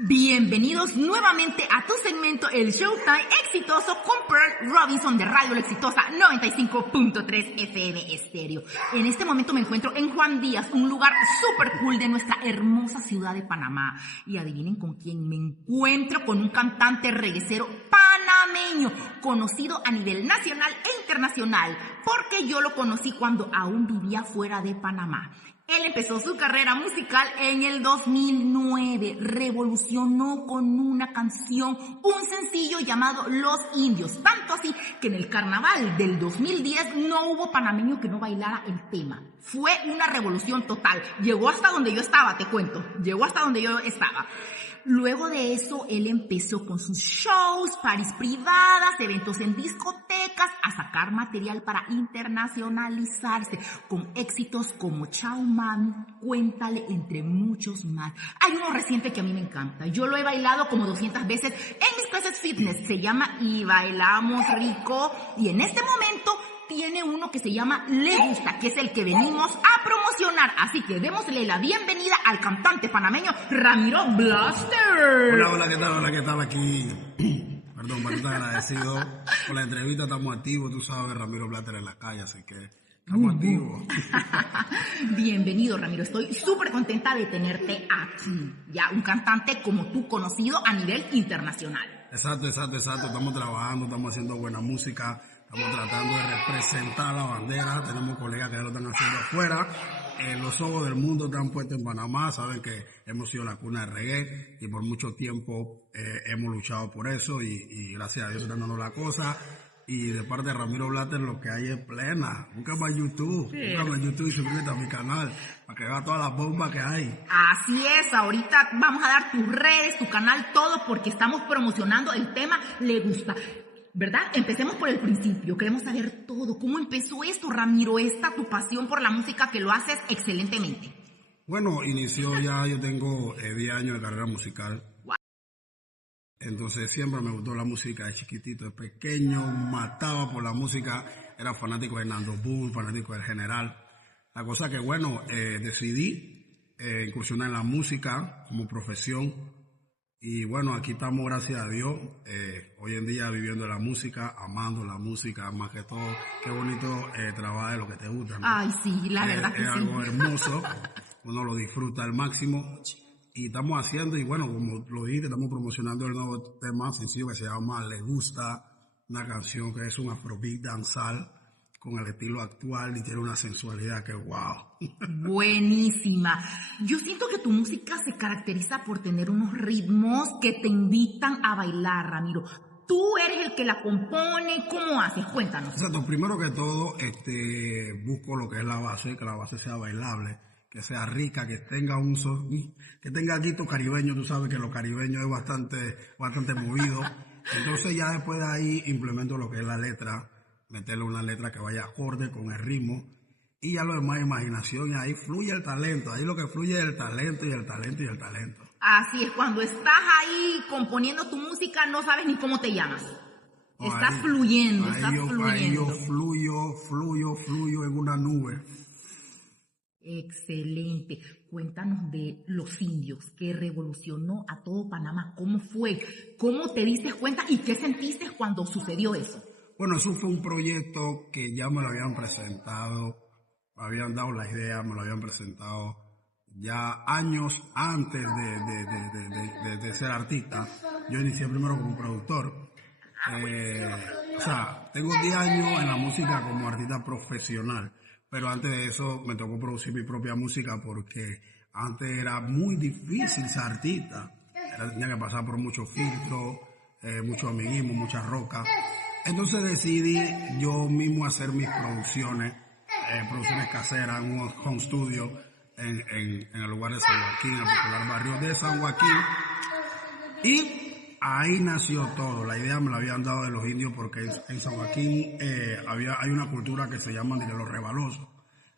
Bienvenidos nuevamente a tu segmento El Showtime exitoso con Pearl Robinson de Radio La Exitosa 95.3 FM Estéreo. En este momento me encuentro en Juan Díaz, un lugar súper cool de nuestra hermosa ciudad de Panamá. Y adivinen con quién me encuentro, con un cantante reguecero panameño, conocido a nivel nacional e internacional, porque yo lo conocí cuando aún vivía fuera de Panamá. Él empezó su carrera musical en el 2009, revolucionó con una canción, un sencillo llamado Los Indios, tanto así que en el carnaval del 2010 no hubo panameño que no bailara el tema. Fue una revolución total, llegó hasta donde yo estaba, te cuento, llegó hasta donde yo estaba. Luego de eso, él empezó con sus shows, parties privadas, eventos en discotecas, a sacar material para internacionalizarse, con éxitos como Chao Mami, Cuéntale, entre muchos más. Hay uno reciente que a mí me encanta, yo lo he bailado como 200 veces en mis clases fitness, se llama Y Bailamos Rico, y en este momento tiene uno que se llama Le Gusta, que es el que venimos a promocionar. Así que démosle la bienvenida al cantante panameño Ramiro Blaster. Hola, ¿qué tal? Aquí, perdón, bastante agradecido por la entrevista, estamos activos, tú sabes, Ramiro Blaster en la calle, así que estamos activos. Bienvenido, Ramiro, estoy súper contenta de tenerte aquí, ya un cantante como tú, conocido a nivel internacional. Exacto, estamos trabajando, estamos haciendo buena música. Estamos tratando de representar la bandera, tenemos colegas que ya lo están haciendo afuera. Los ojos del mundo están puestos en Panamá, saben que hemos sido la cuna de reggae y por mucho tiempo hemos luchado por eso y gracias a Dios están dando la cosa. Y de parte de Ramiro Blaster lo que hay es plena. Búscame en YouTube, y suscríbete a mi canal para que veas todas las bombas que hay. Así es, ahorita vamos a dar tus redes, tu canal, todo porque estamos promocionando el tema Le Gusta. ¿Verdad? Empecemos por el principio, queremos saber todo. ¿Cómo empezó esto, Ramiro? Tu pasión por la música que lo haces excelentemente. Bueno, inició ya, yo tengo 10 años de carrera musical. Wow. Entonces siempre me gustó la música de chiquitito, de pequeño, mataba por la música, era fanático de Nando Boom, fanático del General. La cosa que, bueno, decidí incursionar en la música como profesión. Y bueno, aquí estamos, gracias a Dios, hoy en día viviendo la música, amando la música, más que todo, qué bonito trabajar de lo que te gusta, ¿no? Ay, sí, la verdad que es sí. algo hermoso, uno lo disfruta al máximo y estamos haciendo, y bueno, como lo dije, estamos promocionando el nuevo tema sencillo que se llama Le Gusta, una canción que es un afrobeat danzal con el estilo actual y tiene una sensualidad que wow. Buenísima. Yo siento que tu música se caracteriza por tener unos ritmos que te invitan a bailar, Ramiro. Tú eres el que la compone, ¿cómo haces? Cuéntanos. Exacto, primero que todo, busco lo que es la base, que la base sea bailable, que sea rica, que tenga que tenga guito caribeño, tú sabes que lo caribeño es bastante movido. Entonces ya después de ahí implemento lo que es la letra, meterle una letra que vaya acorde con el ritmo y ya lo demás imaginación y ahí fluye el talento, ahí lo que fluye es el talento y el talento y el talento. Así es, cuando estás ahí componiendo tu música no sabes ni cómo te llamas. Estás fluyendo. Ahí yo fluyo en una nube. Excelente. Cuéntanos de Los Indios, que revolucionó a todo Panamá. ¿Cómo fue? ¿Cómo te diste cuenta y qué sentiste cuando sucedió eso? Bueno, eso fue un proyecto que ya me lo habían presentado, me habían dado la idea, me lo habían presentado ya años antes de ser artista. Yo inicié primero como productor. O sea, tengo 10 años en la música como artista profesional, pero antes de eso me tocó producir mi propia música porque antes era muy difícil ser artista. Tenía que pasar por muchos filtros, mucho amiguismo, mucha roca. Entonces decidí yo mismo hacer mis producciones caseras en un home studio en el lugar de San Joaquín, en el popular barrio de San Joaquín. Y ahí nació todo. La idea me la habían dado de los indios porque en San Joaquín hay una cultura que se llama de los rebalosos.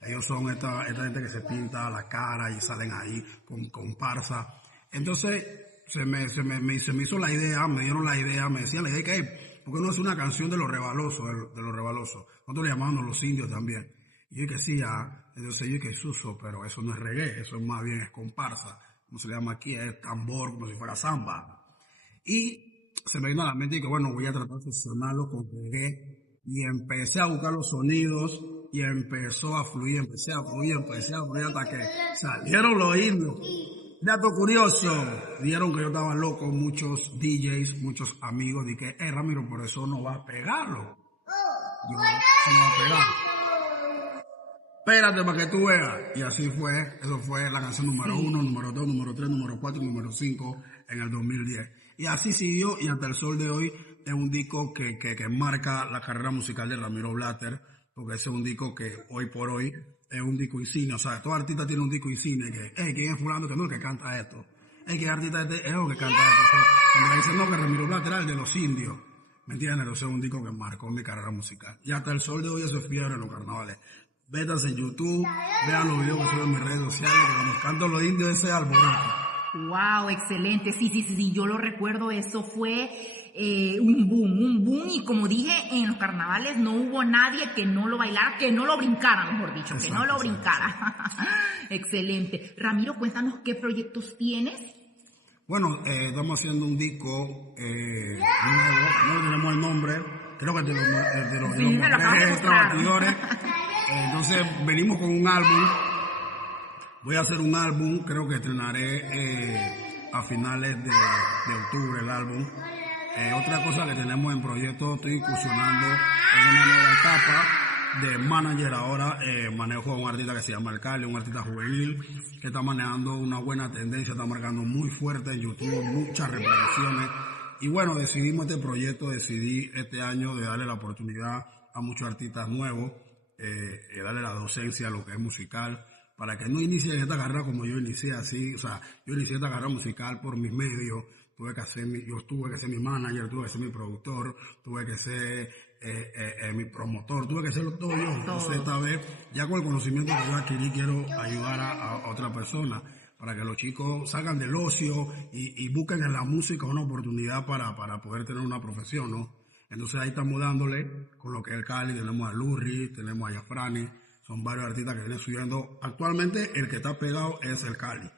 Ellos son esta gente que se pinta la cara y salen ahí con comparsa. Entonces se me hizo la idea, me dieron la idea, me decían la idea que ¿por qué no es una canción de los rebalosos? Nosotros le llamamos los indios también. Y yo que sí, entonces yo que suso, pero eso no es reggae, eso más bien es comparsa. como se le llama aquí, es tambor, como si fuera samba. Y se me vino a la mente y que bueno, voy a tratar de fusionarlo con reggae. Y empecé a buscar los sonidos y empezó a fluir, empecé a fluir hasta que salieron los indios. Dato curioso, dijeron que yo estaba loco, muchos DJs, muchos amigos, dije, Ramiro, por eso no va a pegarlo. Digo, eso no va a pegar. Espérate para que tú veas. Y así fue, eso fue la canción número 1, número 2, número 3, número 4, número 5 en el 2010. Y así siguió y hasta el sol de hoy es un disco que marca la carrera musical de Ramiro Blatter, porque ese es un disco que hoy por hoy es un disco insignia. O sea, todo artista tiene un disco insignia que, ¿quién es fulano que no es el que canta esto? ¿Quién artista es el que canta esto? O sea, cuando dicen no, que Ramiro Blatter era el de los indios, ¿me entiendes? Entonces es un disco que marcó mi carrera musical. Y hasta el sol de hoy eso es fiebre en los carnavales. Vétanse en YouTube, vean los videos que subo en mis redes sociales, que cuando canto los indios ese alboroto. Wow, excelente. Sí, yo lo recuerdo. Eso fue un boom. Y como dije, en los carnavales no hubo nadie que no lo bailara, que no lo brincara, mejor dicho, exacto, que no lo brincara. Excelente. Ramiro, cuéntanos qué proyectos tienes. Bueno, estamos haciendo un disco nuevo, no tenemos el nombre, creo que de los trabajadores. Entonces venimos con un álbum. Voy a hacer un álbum, creo que estrenaré a finales de octubre el álbum. Otra cosa que tenemos en proyecto, estoy incursionando en una nueva etapa de manager. Ahora manejo a un artista que se llama El Cali, un artista juvenil que está manejando una buena tendencia, está marcando muy fuerte en YouTube, muchas reproducciones. Y bueno, decidí este año de darle la oportunidad a muchos artistas nuevos, darle la docencia a lo que es musical, para que no inicie esta carrera como yo inicié así. O sea, yo inicié esta carrera musical por mis medios, tuve que ser mi manager, tuve que ser mi productor, tuve que ser mi promotor, tuve que hacerlo todo yo. Entonces esta vez, ya con el conocimiento que yo adquirí, quiero ayudar a otra persona, para que los chicos salgan del ocio y busquen en la música una oportunidad para poder tener una profesión, ¿no? Entonces ahí estamos dándole con lo que es el Cali, tenemos a Lurri, tenemos a Yafrani. Son varios artistas que vienen subiendo. Actualmente el que está pegado es el Cali.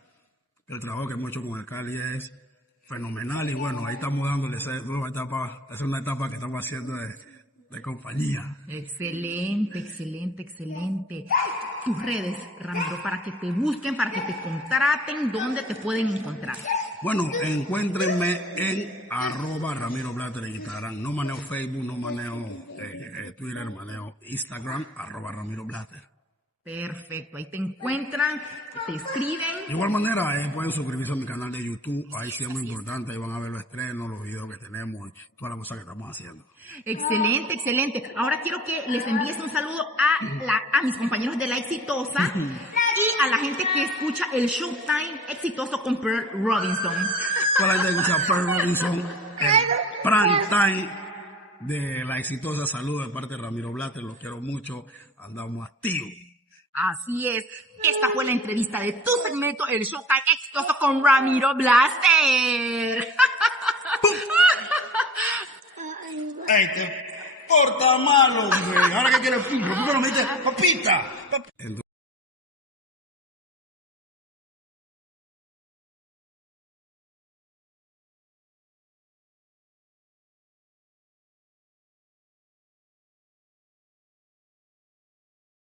El trabajo que hemos hecho con el Cali es fenomenal y bueno, ahí estamos dándole esa nueva etapa. Esa es una etapa que estamos haciendo de compañía. Excelente. Tus redes, Ramiro, para que te busquen, para que te contraten, ¿dónde te pueden encontrar? Bueno, encuéntrenme en @Ramiro Blatter en Instagram. No manejo Facebook, no manejo Twitter, manejo Instagram, @Ramiro Blatter. Perfecto, ahí te encuentran, te escriben. De igual manera, pueden suscribirse a mi canal de YouTube, ahí sí es muy importante, ahí van a ver los estrenos, los videos que tenemos, todas las cosas que estamos haciendo. Excelente. Ahora quiero que les envíes un saludo a mis compañeros de La Exitosa y a la gente que escucha el Showtime Exitoso con Pearl Robinson. Toda la gente que escucha Pearl Robinson, el prime time de La Exitosa. Saludos de parte de Ramiro Blatter, los quiero mucho, andamos activos. Así es, esta fue la entrevista de tu segmento, el Showtime Exitoso con Ramiro Blatter. ¡Ey, te porta malo, güey! Ahora que quieres fútbol, ¿por qué no me dices papita?